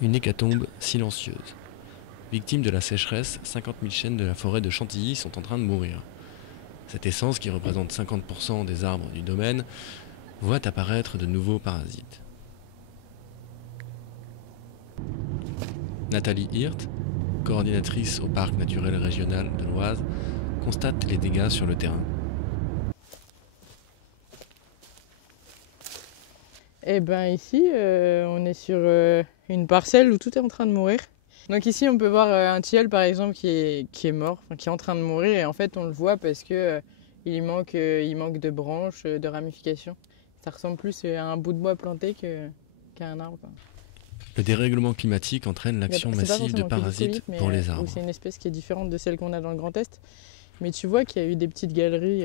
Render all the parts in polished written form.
Une hécatombe silencieuse. Victimes de la sécheresse, 50 000 chênes de la forêt de Chantilly sont en train de mourir. Cette essence, qui représente 50% des arbres du domaine, voit apparaître de nouveaux parasites. Nathalie Hirt, coordinatrice au parc naturel régional de l'Oise, constate les dégâts sur le terrain. Eh ben ici, on est sur une parcelle où tout est en train de mourir. Donc ici, on peut voir un tilleul par exemple qui est mort, enfin, qui est en train de mourir. Et en fait, on le voit parce que il manque de branches, de ramifications. Ça ressemble plus à un bout de bois planté qu'à un arbre, quoi. Le dérèglement climatique entraîne l'action C'est pas massive de forcément que du parasites colite, mais pour les où arbres. c'est une espèce qui est différente de celle qu'on a dans le Grand Est. Mais tu vois qu'il y a eu des petites galeries.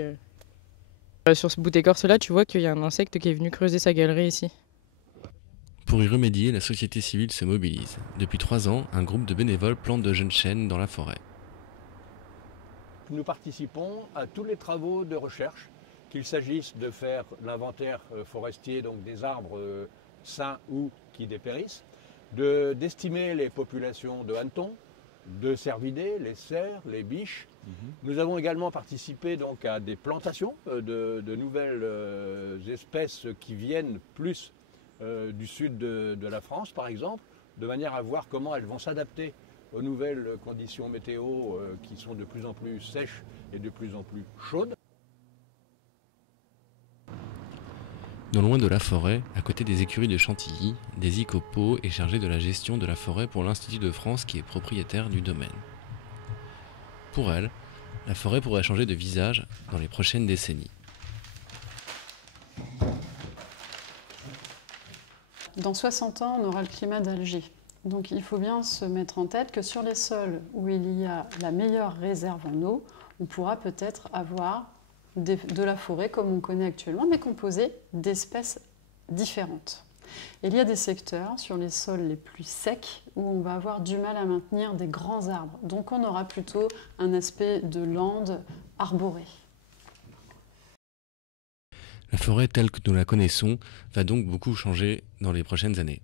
Sur ce bout d'écorce-là, tu vois qu'il y a un insecte qui est venu creuser sa galerie ici. Pour y remédier, la société civile se mobilise. Depuis 3 ans, un groupe de bénévoles plante de jeunes chênes dans la forêt. Nous participons à tous les travaux de recherche, qu'il s'agisse de faire l'inventaire forestier, donc des arbres sains ou qui dépérissent, d'estimer les populations de hannetons, de cervidés, les cerfs, les biches. Nous avons également participé donc à des plantations de nouvelles espèces qui viennent plus du sud de la France, par exemple, de manière à voir comment elles vont s'adapter aux nouvelles conditions météo qui sont de plus en plus sèches et de plus en plus chaudes. Non loin de la forêt, à côté des écuries de Chantilly, des Icopo est chargé de la gestion de la forêt pour l'Institut de France qui est propriétaire du domaine. Pour elle, la forêt pourrait changer de visage dans les prochaines décennies. Dans 60 ans, on aura le climat d'Alger. Donc il faut bien se mettre en tête que sur les sols où il y a la meilleure réserve en eau, on pourra peut-être avoir de la forêt comme on connaît actuellement, mais composée d'espèces différentes. Et il y a des secteurs sur les sols les plus secs où on va avoir du mal à maintenir des grands arbres. Donc on aura plutôt un aspect de lande arborée. La forêt telle que nous la connaissons va donc beaucoup changer dans les prochaines années.